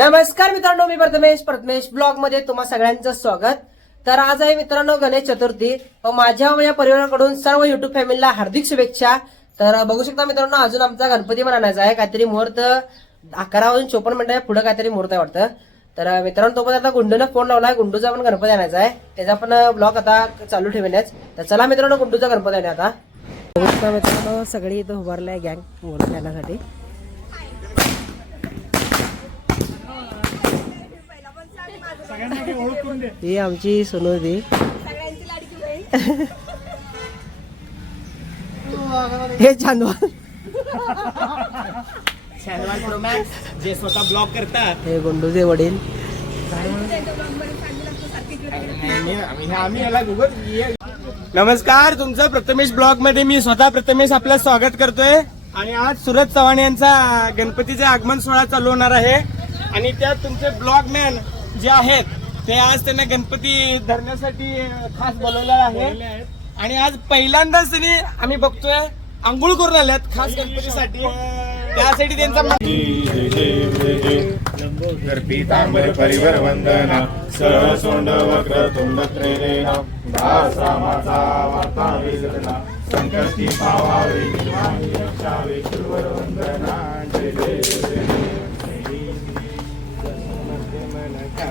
नमस्कार मित्रांनो मी प्रथमेश प्रथमेश ब्लॉगमध्ये तुम्हा सगळ्यांचं स्वागत. तर आज आहे मित्रांनो गणेश चतुर्थी. व माझ्या व या परिवाराकडून सर्व युट्यूब फॅमिलीला हार्दिक शुभेच्छा. तर बघू शकता मित्रांनो अजून आमचा गणपती पण आणायचा आहे. काहीतरी मुहूर्त अकरा वाजून चोपन्न मिनिटं पुढे काहीतरी मुहूर्त आहे वाटतं. तर मित्रांनो तो पण आता गुंडूनं फोन लावलाय गुंडूचा पण गणपती आणायचा आहे. त्याचा पण ब्लॉग आता चालू ठेवण्याच तर चला मित्रांनो गुंडूचा गणपती आणूया आता. बघू शकता मित्रांनो सगळी इथं उभारलाय गँग मुहूर्त आणण्यासाठी ही आमची सोनूदी हे चांदवा शॅनवाल प्रो मॅक्स जे स्वतः ब्लॉग करतात. हे गुंडूचे वडील. आम्ही याला गुगल नमस्कार तुमचं प्रथमेश ब्लॉगमध्ये मी स्वतः प्रथमेश आपलं स्वागत करतोय. आणि आज सुरज चव्हाण यांचा गणपतीचे आगमन सोहळा चालू होणार आहे. आणि त्यात तुमचे ब्लॉग मॅन जे आहेत ते आज त्यांना गणपती धरण्यासाठी खास बोलवले आहे. आणि आज पहिल्यांदाच त्यांनी आम्ही बघतोय आंघोळ करून आल्यात खास गणपतीसाठी. त्यासाठी त्यांचा परिवर वंदना सहसोंड वक्र तुंड दास वार्ता विजरणा संकष्टी पावावे रक्षावे गुरुवर वंदना.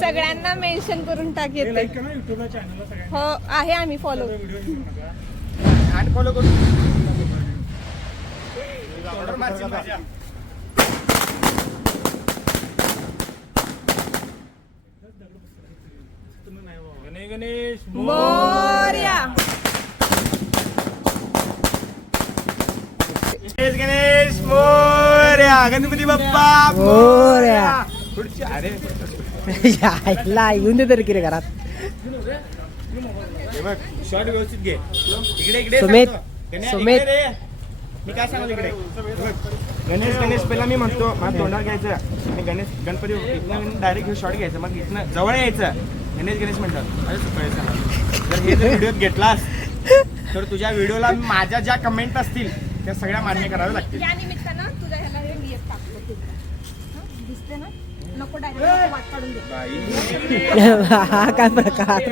सगळ्यांना मेन्शन करून टाक येते. हो आहे आम्ही फॉलो आणि फॉलो करू. गणेश गणेश मोर्या गणेश गणेश मोरया गणपती बाप्पा मोरया. पुढची अरे यायला येऊन दे तरी किरे घरात हे बघ शॉट व्यवस्थित घे इकडे इकडे सुमित, सांगतो. सुमित. रे. मी काय सांगतो इकडे हे बघ. गणेश गणेश पहिला मी म्हणतो मला तोंडावर घ्यायचं आणि गणेश गणपती इथनं डायरेक्ट शॉट घ्यायचं मग इथनं जवळ यायचं गणेश गणेश म्हणतात अरे चुकायचं जर हे जर व्हिडिओ घेतलास तर तुझ्या व्हिडिओला माझ्या ज्या कमेंट असतील त्या सगळ्या मान्य कराव्या लागतील. या निमित्तानं तुझ्या ह्याला हे मी एक टाकतो. हं? दिसते ना? नको डायरेक्ट वाट काढून दे. हा काय प्रकार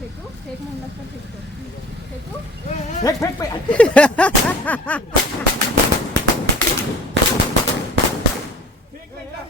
फेकू? फेक तर फेकतो. फेकू फेक, फेक, फेक. ए, लांब वाजव, हे. सुरुवात धडायची. ए, ये सोनाली या. हसल्या हो. ए, नको वळू दे की.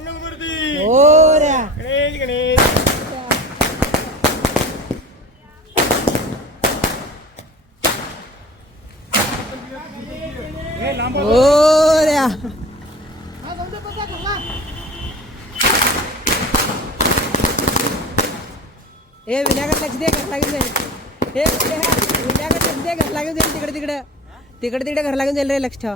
मोरया गणेश गणेश मोरया गणपती बाप्पा मोरया मंगलमूर्ती मोरया गणेश गणेश ए, लांब वाजव. मोरया ए विनायक लक्ष दे घर लागून जाईल हे विनायक लक्ष दे घर लागून जाईल तिकडे तिकडे तिकडे तिकडे घर लागून जाईल रे लक्ष ठेवा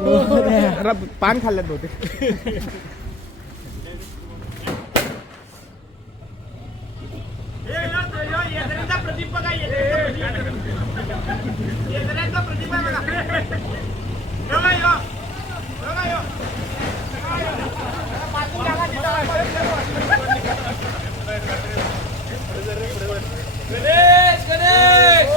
पान खाल्ल्यात बहुतेक प्रदीप बघा प्रदीप बघा गणेश गणेश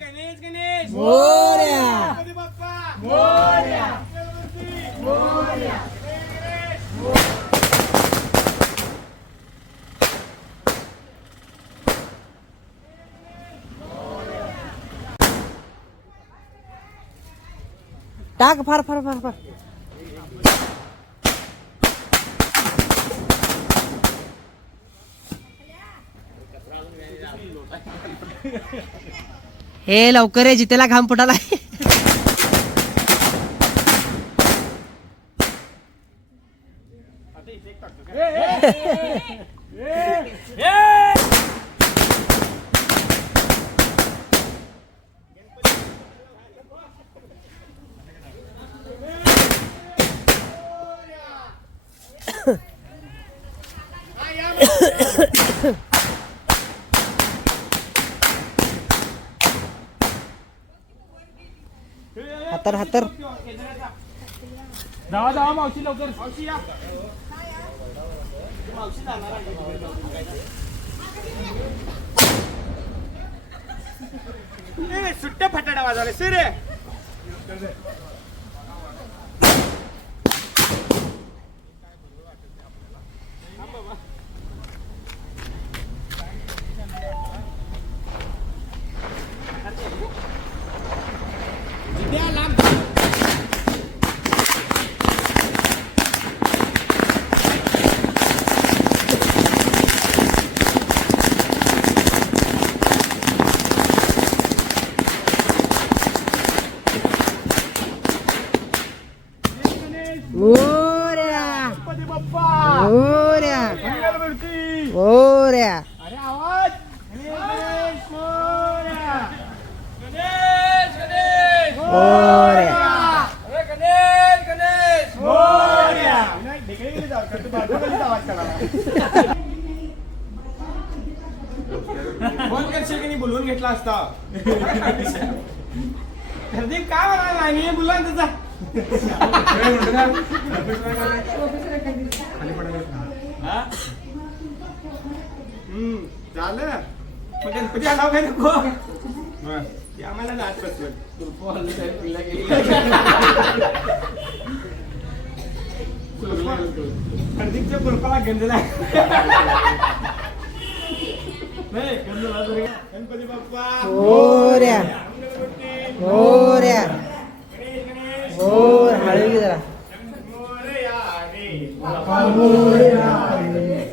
गणेश गणेश गणपती बाप्पा टाक फार फार फार फार हे लवकर आहे जितेला घाम फुटाला लवकर मावशी या मावशी जाणार आहे. सुट्ट्या फटाडा वाजवले सिरे ओऱ्या गणपती बाप्पा ओऱ्या मंगलमूर्ती ओऱ्या अरे आवाज गणेश मोरया. गणेश गणेश ओऱ्या अरे गणेश गणेश मोरया. नाही, ढेकळे गेले जाऊ. का तू बाजूला आवाज काढायला? फोन करशील की बोलवून घेतला असता. प्रदीप काय म्हणाला नाही बोला त्याचा हा? हम्म, झालं. मग गणपती आला काय नको? आम्हाला जात प्रदीपच्या कुलपाला गंजला नाही, गंजला तरी. गणपती बाप्पा घे जरा मोरया रे.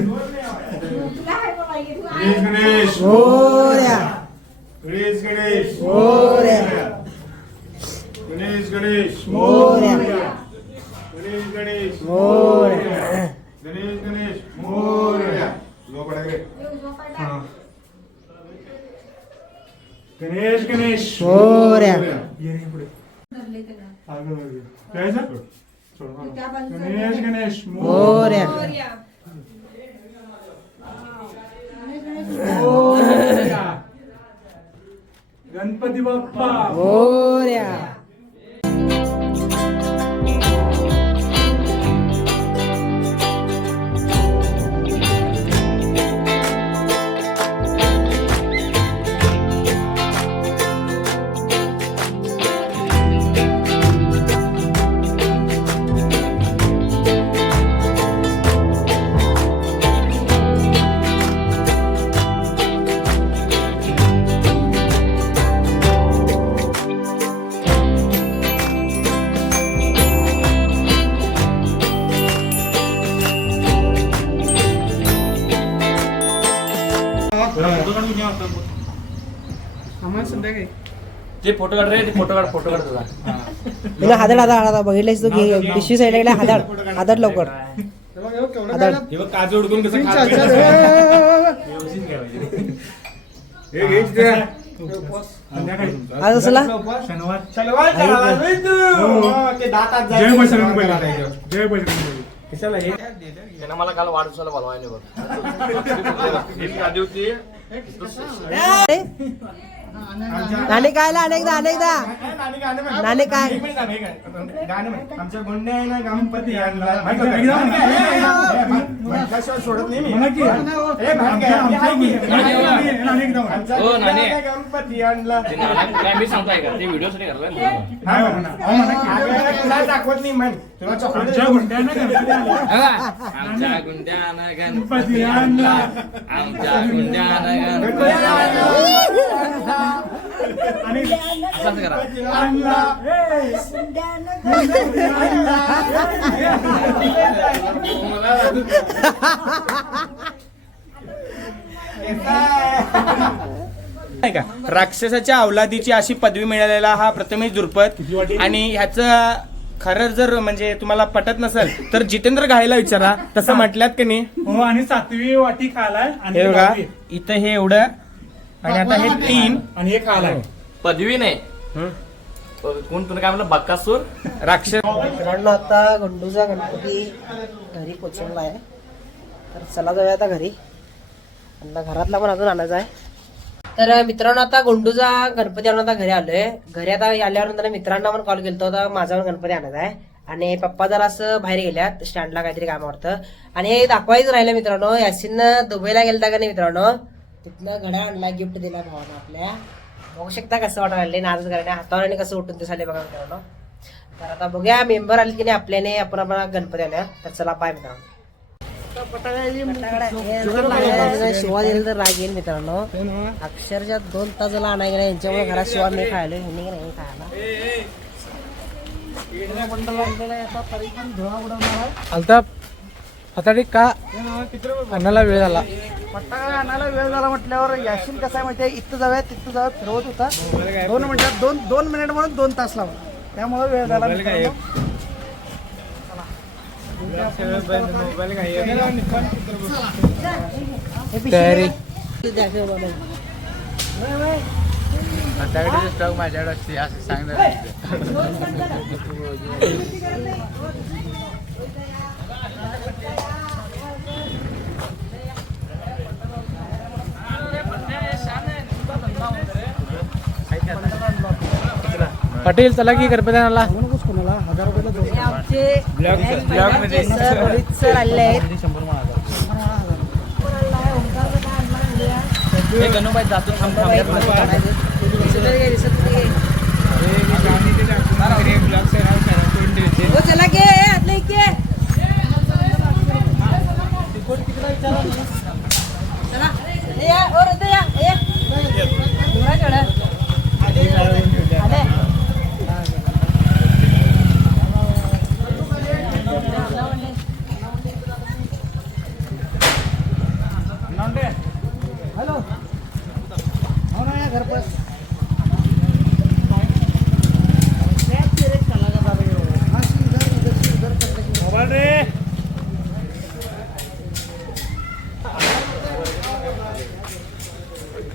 तुला आहे बाबा, ये तू आहे. गणेश गणेश ओऱ्या गणेश गणेश ओऱ्या गणेश गणेश ओऱ्या गणेश गणेश ओऱ्या गणेश गणेश मोरया लोकडा रे ये झोपायला. गणेश गणेश ओऱ्या ये रे पुढे धरले त्याला. त्या बाजूला. गणेश गणेश मोरया. गणपती बाप्पा ओऱ्या फोटो काढ रे फोटो काढ फोटो काढ तुझा. तुला हादड बघितलंस तू पिशवी साईडला गेला हादड. हादड लवकर. हे काजू उडकून कसं हे. आज असला. हो, हे त्यानं मला काल वाढदिवसाला बोलवाय नाही बघ. आधी होती. नाणे काय अनेकदा अनेकदा नाणी काय? आमच्या आहे ना गणपती आणला माहिती आहे, एकदम. म्हटल्याशिवाय सोडत नाही मी म्हणा की. ए, भाग घ्या, मी आहे की. आणि एकदम. आमच्या हो, गुंड्या नाणे. आहे ना गणपती आणला ते नाटक काय मी सांगताय का ते व्हिडिओ साठी करलाय हा, म्हणा. अहो, म्हणा की. आपल्याला तुला दाखवत नाही म्हण तुला चॉकलेट आमच्या गुंड्यानं गणपती आणला. आमच्या गुंड्यानं गणपती आणला. आमच्या गुंड्यानं गणपती आणला. आणि असं करा आणला. नाही का? राक्षसाच्या अवलादीची अशी पदवी मिळालेला हा प्रथमेश दुर्पत आणि ह्याचं खरं जर म्हणजे तुम्हाला पटत नसेल तर जितेंद्र घायला विचारा. तसं म्हटल्यात की नाही? हो आणि सातवी वाटी खालाय आणि हे बघा दहावी. इथं हे एवढं. आणि आता हे तीन. आणि हे खालाय. पदवी नाही. हं. कोण तुला काय म्हणलं? बक्कासूर राक्षस. मित्रांनो आता गंडूचा गणपती घरी पोचवला आहे. तर चला जाऊया आता घरी. घरातला पण अजून आणायचा आहे. तर मित्रांनो आता गोंडूचा गणपती आणून आता घरी आलोय. घरी आता आल्यावर मित्रांना पण कॉल केलता. होता माझा पण गणपती आणायचा आहे. आणि पप्पा जरा असं बाहेर गेल्यात. स्टँडला काहीतरी काम आवडतं आणि हे दाखवायचं राहिलं मित्रांनो यासीनं दुबईला गेलता का नाही मित्रांनो? तिथनं घड्या आणला गिफ्ट दिला भावानं आपल्या. बघू शकता कसं वाटायला लागले नाच करण्या हातावर आणि कसं उठून ते झाले बघा मित्रांनो तर आता बघूया मेंबर आले की नाही आपल्याने आपण आपण गणपती आणूया तर चला बाय मित्रांनो शिवा दिली तर राग येईल मित्रांनो अक्षरशः दोन तास झाला आणाय गेला यांच्यामुळे घरात शिवा नाही खायलो ह्यांनी नाही खायला अल्ताप आता ते का? अन्नाला वेळ झाला. पटाका आणायला वेळ झाला म्हटल्यावर याशीन कसं आहे माहिती आहे? इथं जाऊया तिथं जाऊया फिरवत होता. दोन मिनिटात दोन दोन मिनिट म्हणून दोन तास लावला. त्यामुळे वेळ झाला मित्रांनो. तयारी. पाटील चला की गणपती हे नाही काय, दिसत नाही. हो, चला के आतल्या इथे चला ए, या, ओ, रद्द या, ए. डोळा काढा. आले. हो ना या घरपत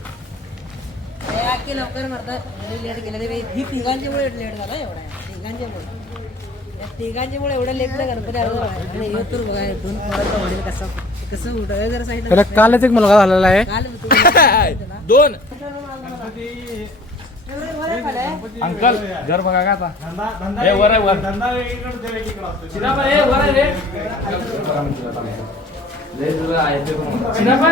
ए, या की लवकर मारतात लई लेट गेलं ते ही तिघांच्यामुळे लेट झाला एवढा तिघांच्यामुळे या तिघांच्यामुळे एवढं लेट नाही गणपती आलो आणि हे तर बघा हे दोन पोरांचा वडील कसा कसं उठवलं जरा साईड त्याला कालच एक मुलगा झालेला आहे. दोन. अंकल घर बघा का आता. हे वर आहे वर. चिनाबा, हे वर रे. चिनाबा?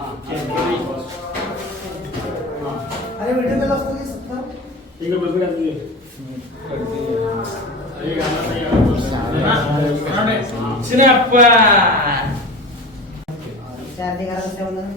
हे उंदीर कोणतं घेतलं का हातात काय ऐकलं याच्यात नंबर आहे, हे बघ. ते बसत आहे बघ. अरे अरे व्हिडिओ केला असतो की सत्तर चार ते घरात असल्यामुळे जल्दी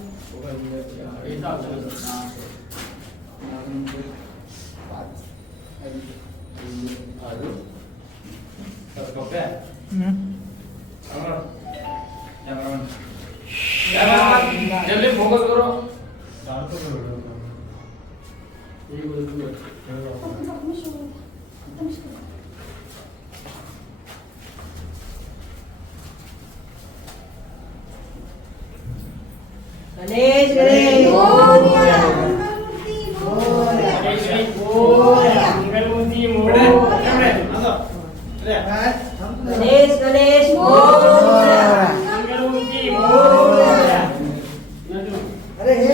गणेश गणेश गणेश गणेश अरे हे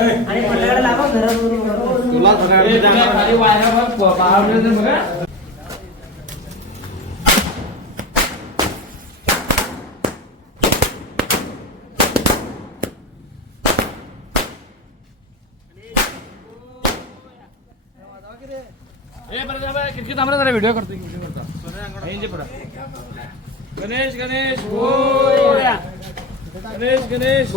आणि फटाकडे लावा घरात तुला खाली वायरा बघा. व्हिडिओ करतो? व्हिडिओ हे. गणेश गणेश गोया गणेश गणेश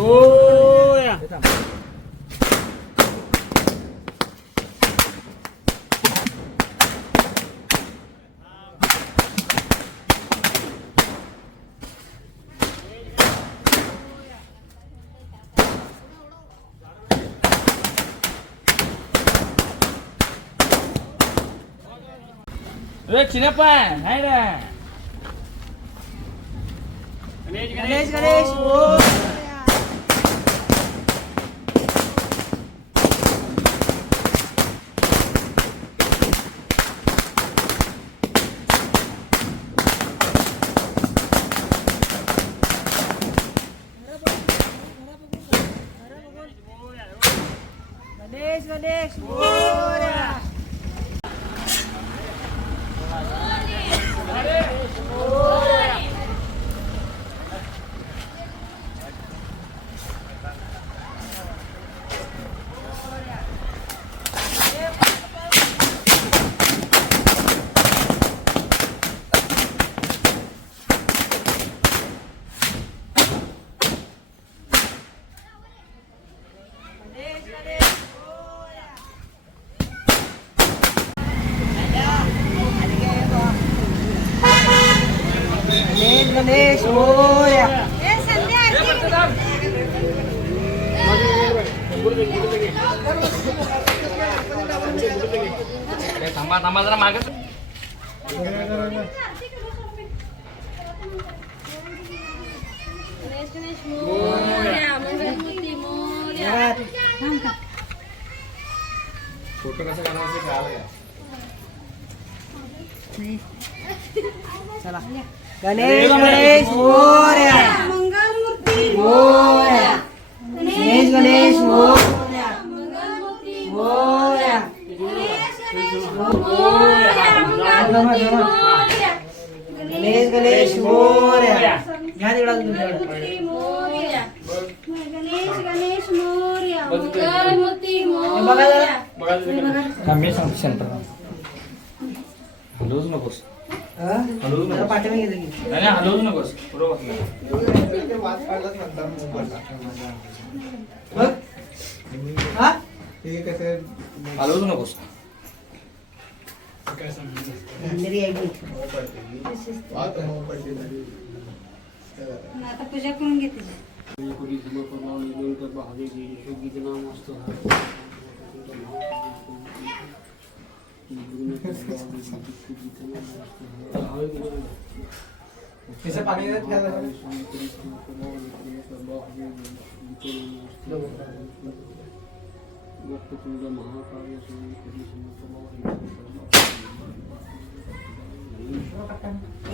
गोया ए चिनप्पा हाय रे गणेश गणेश गणेश गणेश मोरया. गणेश गणेश मोरया. ए, थांबा थांबा जरा मागे फोटो कसं काढायचं कळालं का? गणेश गणेश मोरया मोरया गणेश गणेश मोरया मोरया गणेश गणेश मोरया. घ्या तिकडं तुमच्याकडे गणेश गणेश मोर्या. मोर्या. हा, मी सांगतो सेंटर हलवूच नकोस. हा? जरा पाठीमागे घे की. नाही नाही, हलवूच नकोस. बघ. हा? हलवूच नकोस. मेरी आयडी आता हाँ, तो पूजा करून घेते कैसे पानी देत Okay.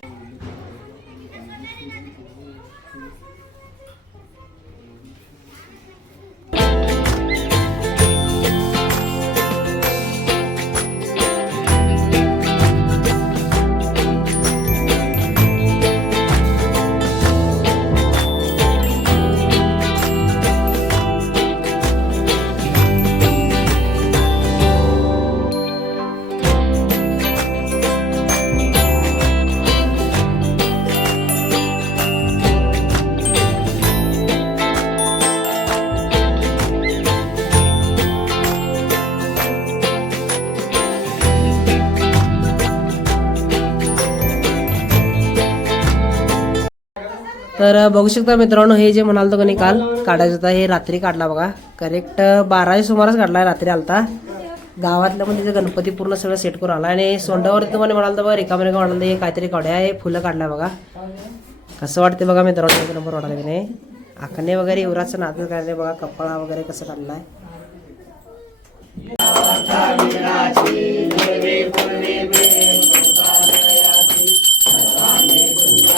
तर बघू शकता मित्रांनो हे जे म्हणाल तो काल काढायचं होता हे रात्री काढला बघा. करेक्ट बाराच्या सुमारास काढला रात्री आलता. गावातलं पण तिथे गणपती पूर्ण सगळं सेट करून आला आणि सोंडावरती तुम्हाला म्हणाल तर बघा रिकाम रिकाम म्हणाल हे काहीतरी काढूया हे फुलं काढला बघा. कसं वाटते बघा मित्रांनो एक नंबर वाटायला की नाही? आखणे वगैरे युवराजचं नातं काढले बघा कपाळा वगैरे कसं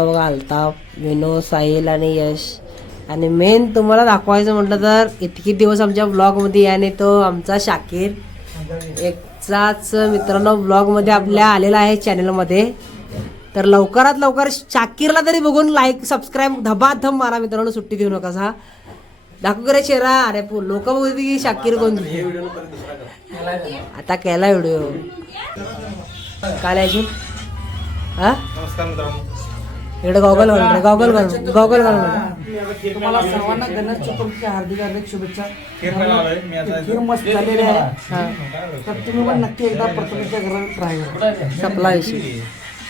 मित्रांनो बघा अल्ताफ विनोद साहिल आणि यश. आणि मेन तुम्हाला दाखवायचं म्हटलं तर इतकी दिवस आमच्या ब्लॉगमध्ये आणि तो आमचा शाकीर. एकचाच मित्रांनो ब्लॉगमध्ये आपल्या आलेला आहे चॅनलमध्ये तर लवकरात लवकर शाकीरला तरी बघून लाईक सबस्क्राईब धबाधम मारा मित्रांनो सुट्टी देऊ नका सा. दाखवू करे चेहरा अरे लोक बघते की शाकीर कोण? आता केला व्हिडिओ काय अजून? हा? नमस्कार मित्रांनो. इकडे गॉगल घाल रे गॉगल घाल गॉगल घाल. तुम्हाला सर्वांना गणेश चतुर्थीच्या हार्दिक हार्दिक शुभेच्छा. खीर मस्त झालेली आहे. तर तुम्ही पण नक्की एकदा प्रथमेशच्या घरात ट्राय करा. सपला विषय.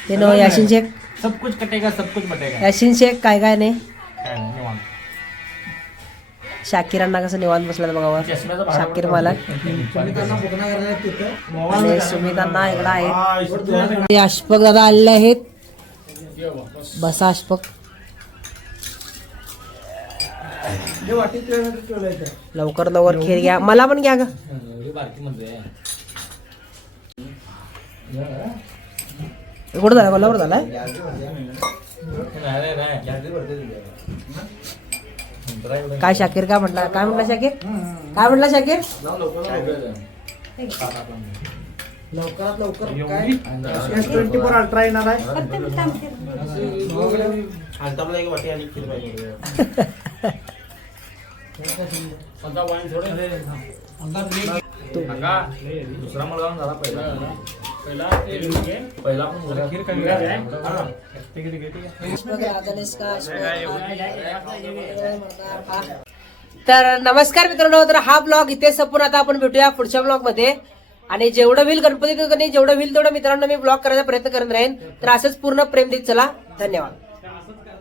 ते नो याशिन शेख. सब कुछ कटेगा सब कुछ बटेगा. याशिन शेख काय काय नाही? काय नाही, निवांत. शाकिरांना कसं निवांत बसला बघावं. चष्म्याचं भाडं शाकीर मालक. त्यांना बघणार आहे तिथं. आणि सुमितांना इकडं आहेत. अष्पक दादा आलेले आहेत. बसा ठेवलं इथं. लवकर लवकर खीर घ्या मला पण घ्या ग कुठं झाला कोल्हापूर झालाय काय शाकीर म्हटला काय शाकीर काय शाकीर लवकरात लवकर काय? एस ट्वेंटी फोर अल्ट्रा येणार आहे. दुसरा मुलगा झाला पहिला. पहिला ते घे. पहिला पण. हा. तर नमस्कार मित्रांनो तर हा ब्लॉग इथे संपून आता आपण भेटूया पुढच्या ब्लॉगमध्ये. आणि जेवढं होईल गणपती जेवढं होईल तेवढं मित्रांनो मी ब्लॉग करायचा प्रयत्न करत राहीन तर असंच पूर्ण प्रेम देत चला. धन्यवाद.